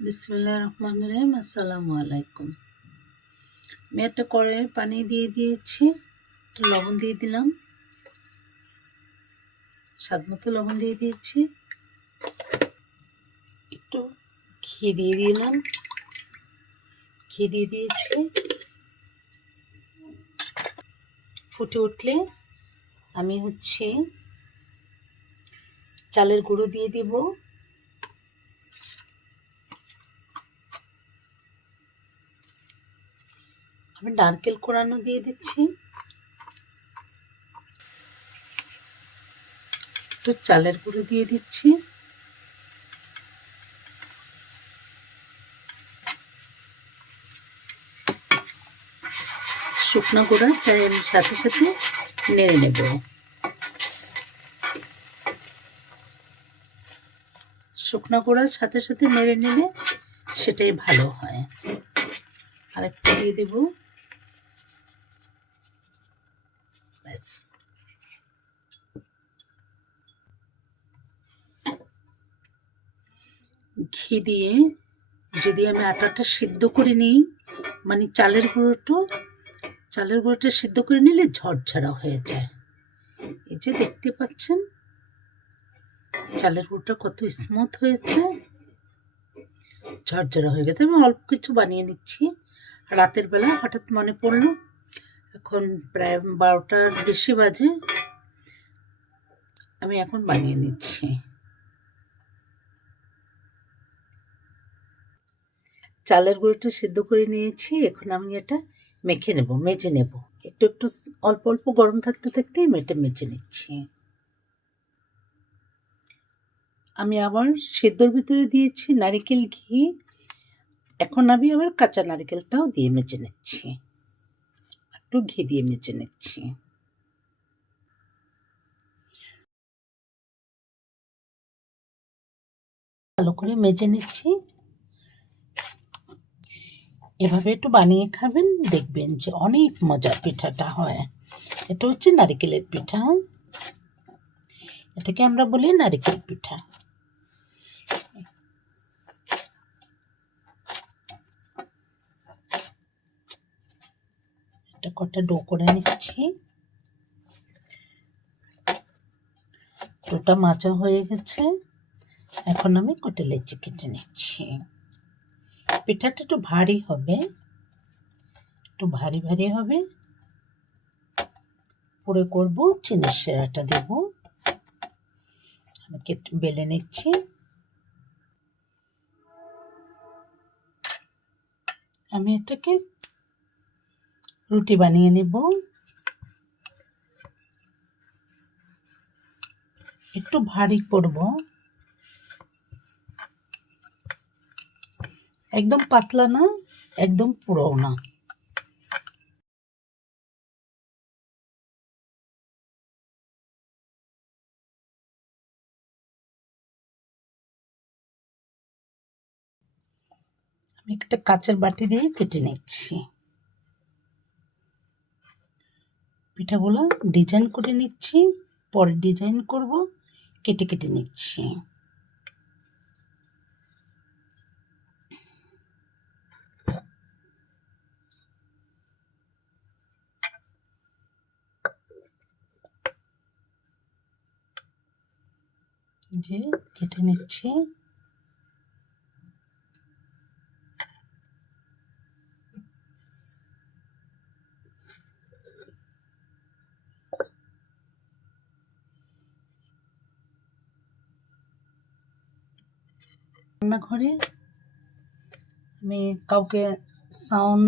বিসমুল্লাহ রহমান রহিম, আসসালামু আলাইকুম। আমি একটা কড়াইয়ে পানি দিয়ে দিয়েছি, একটু লবণ দিয়ে দিলাম। স্বাদ মতো লবণ দিয়ে দিয়েছি। একটু ঘি দিয়ে দিলাম। ঘি দিয়ে দিয়েছি। ফুটে উঠলে আমি হচ্ছে চালের গুঁড়ো দিয়ে দিব। আমি নারকেল কোড়ানো দিয়ে দিচ্ছি। একটু চালের গুঁড়ো দিয়ে দিচ্ছি। শুকনো গুঁড়া, তাই আমি সাথে সাথে নেড়ে নেব। শুকনো গুঁড়ার সাথে সাথে নেড়ে নিলে সেটাই ভালো হয়। আর একটু দিয়ে দেবো। ব্যাস ঘি দিয়ে যদি আমি আটাটা সিদ্ধ করে নিই মানে চালের গুঁড়োটা চালের গুঁড়োটা সিদ্ধ করে নিলে ঝরঝরা হয়ে যায়। এই যে দেখতে পাচ্ছেন, চালের গুঁড়োটা কত স্মুথ হয়েছে, ঝরঝরা হয়ে গেছে। আমি অল্প কিছু বানিয়ে নিচ্ছি। রাতের বেলা হঠাৎ মনে পড়ল এখন প্রায় বারোটার বেশি বাজে। আমি এখন বানিয়ে নিচ্ছি। চালের গুঁড়োটা সিদ্ধ করে নিয়েছি। এখন আমি এটা মেখে নেব, মেজে নেব। একটু একটু অল্প অল্প গরম থাকতে থাকতেই মেটে মেজে নিচ্ছি। আমি আবার সেদ্ধর ভিতরে দিয়েছি নারিকেল ঘি। এখন আমি আবার কাঁচা নারিকেলটাও দিয়ে মেজে নিচ্ছি। একটু ঘি দিয়ে মেচে নিচ্ছি। ভালো করে মেজে নিচ্ছি। এভাবে একটু বানিয়ে খাবেন, দেখবেন যে অনেক মজার পিঠাটা হয়। এটা হচ্ছে নারিকেলের পিঠা। এটাকে আমরা বলি নারিকেল পিঠা। কটা ডো করে নিচ্ছি। ডোটা মাজা হয়ে গেছে। এখন আমি কটা লেচি কেটে নিচ্ছি। পিঠাটা একটু ভারী হবে। একটু ভারী ভারী হবে। পরে করব চিনির সেরাটা দেব। আমি কেটে, বেলে নিচ্ছি। আমি এটাকে রুটি বানিয়ে নেব। একটু ভারী করব। একদম পাতলা না, একদম পুরো না। আমি একটা কাঁচের বাটি দিয়ে কেটে নিচ্ছি। পিঠাগুলো ডিজাইন করে নিচ্ছি পরে ডিজাইন করব কেটে কেটে নিচ্ছি। যে কেটে নিচ্ছি। রান্নাঘরে আমি কাউকে সাউন্ড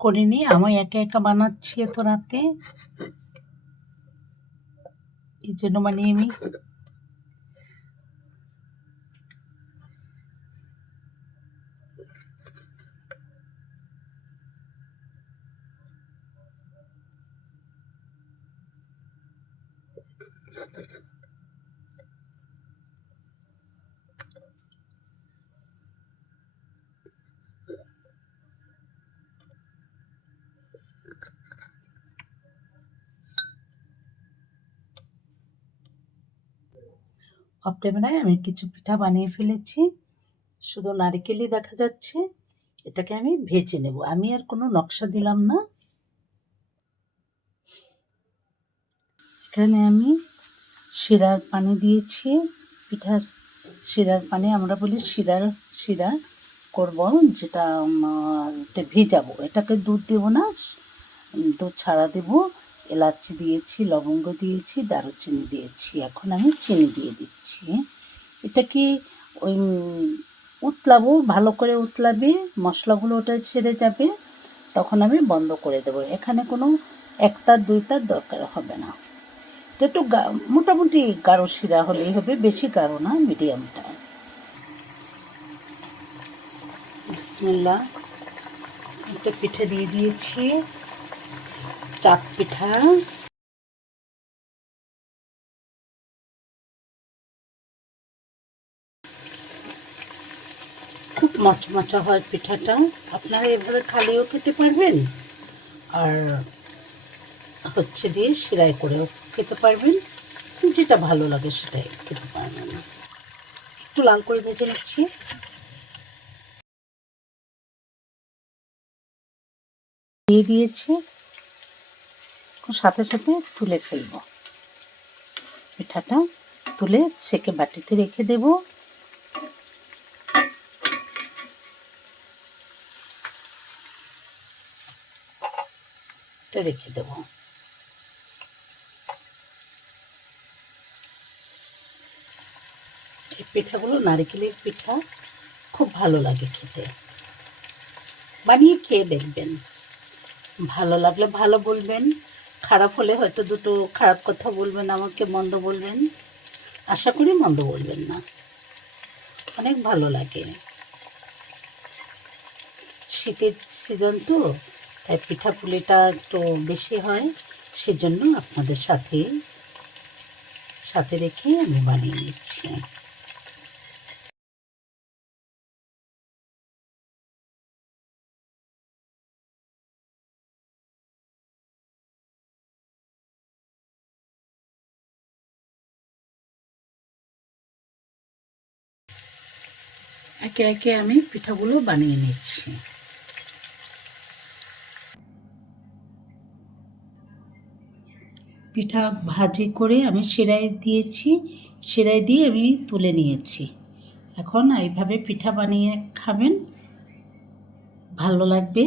করিনি আমি একা একা বানাচ্ছি এত রাতে। এই জন্য মানে আমি অফ ক্যামেরায় আমি কিছু পিঠা বানিয়ে ফেলেছি। শুধু নারিকেলই দেখা যাচ্ছে। এটাকে আমি ভেজে নেব। আমি আর কোনো নকশা দিলাম না। এখানে আমি শিরার পানি দিয়েছি। পিঠার শিরার পানি আমরা বলি শিরার শিরা করব, যেটা ভিজাবো। এটাকে দুধ দেবো না, দুধ ছাড়া দেবো। এলাচি দিয়েছি, লবঙ্গ দিয়েছি, দারুচিনি দিয়েছি। এখন আমি চিনি দিয়ে দিচ্ছি। এটা কি ওই উতলাবো, ভালো করে উতলাবে, মশলাগুলো ওটা ছেড়ে যাবে, তখন আমি বন্ধ করে দেবো। এখানে কোনো একতার দুইটার দরকার হবে না। এটা একটু মোটামুটি গাঢ় শিরা হলেই হবে, বেশি গাঢ় না, মিডিয়ামটা। বিসমিল্লা একটা পিঠে দিয়ে দিয়েছি। চাপ পিঠা। খুব মচমচা হয় পিঠাটা। আপনারা এভাবে খালিও খেতে পারবেন, আর হচ্ছে দিয়ে সেলাই করেও খেতে পারবেন। যেটা ভালো লাগে সেটাই খেতে পারবেন। একটু লাল করে ভেজে নিচ্ছি। দিয়ে দিয়েছি। সাথে সাথে তুলে ফেলব। পিঠাটা তুলে সেকে বাটিতে রেখে দেব। রেখে দেবো। এই পিঠাগুলো নারকেলের পিঠা, খুব ভালো লাগে খেতে। বানিয়ে খেয়ে দেখবেন। ভালো লাগলে ভালো বলবেন। খারাপ হলে হয়তো দুটো খারাপ কথা বলবেন, আমাকে মন্দ বলবেন। আশা করি মন্দ বলবেন না। অনেক ভালো লাগে। শীতের সিজন তো, তাই পিঠাপুলিটা একটু বেশি হয়, সেজন্য আপনাদের সাথে সাথে রেখে আমি বানিয়ে নিচ্ছি। একে একে আমি পিঠাগুলো বানিয়ে নিচ্ছি। পিঠা ভাজি করে আমি সেরাই দিয়েছি, সেরাই দিয়ে আমি তুলে নিয়েছি। এখন এইভাবে পিঠা বানিয়ে খাবেন, ভালো লাগবে।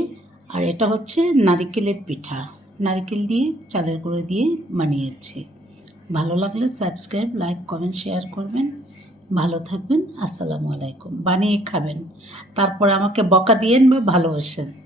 আর এটা হচ্ছে নারিকেলের পিঠা, নারিকেল দিয়ে, চালের গুঁড়ো দিয়ে বানিয়েছি। ভালো লাগলে সাবস্ক্রাইব, লাইক, কমেন্ট, শেয়ার করবেন। ভালো থাকবেন আসসালামু আলাইকুম। বানিয়ে খাবেন। তারপর আমাকে বকা দিয়েন বা ভালোবাসেন।